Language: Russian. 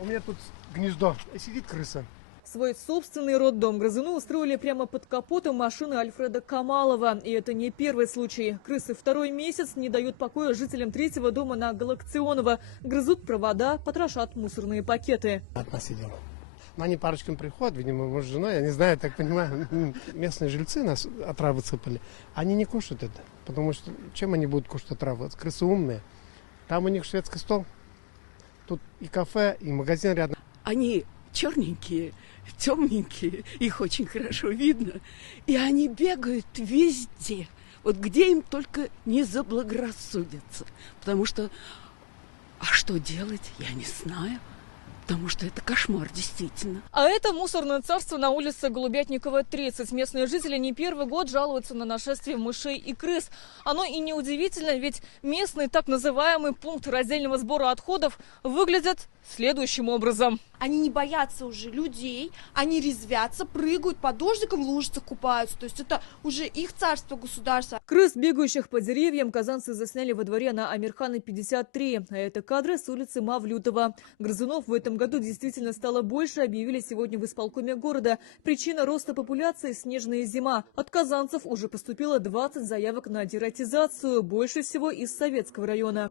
У меня тут гнездо, сидит крыса. Свой собственный роддом грызуны устроили прямо под капотом машины Альфреда Камалова. И это не первый случай. Крысы второй месяц не дают покоя жителям третьего дома на Галактионова. Грызут провода, потрошат мусорные пакеты. Одна сидела. Но они парочками приходят, видимо, муж с женой, я не знаю, так понимаю. Местные жильцы нас отравы сыпали. Они не кушают это, потому что чем они будут кушать отравы? Крысы умные. Там у них шведский стол. Тут и кафе, и магазин рядом. Они черненькие, темненькие, их очень хорошо видно. И они бегают везде, вот где им только не заблагорассудится. Потому что, а что делать, я не знаю. Потому что это кошмар, действительно. А это мусорное царство на улице Голубятникова, 30. Местные жители не первый год жалуются на нашествие мышей и крыс. Оно и неудивительно, ведь местный так называемый пункт раздельного сбора отходов выглядит следующим образом. Они не боятся уже людей, они резвятся, прыгают, по дождикам в лужицах купаются. То есть это уже их царство, государство. Крыс, бегающих по деревьям, казанцы засняли во дворе на Амирхана 53. А это кадры с улицы Мавлютова. Грызунов в этом году действительно стало больше, объявили сегодня в исполкоме города. Причина роста популяции – снежная зима. От казанцев уже поступило 20 заявок на дератизацию, больше всего из Советского района.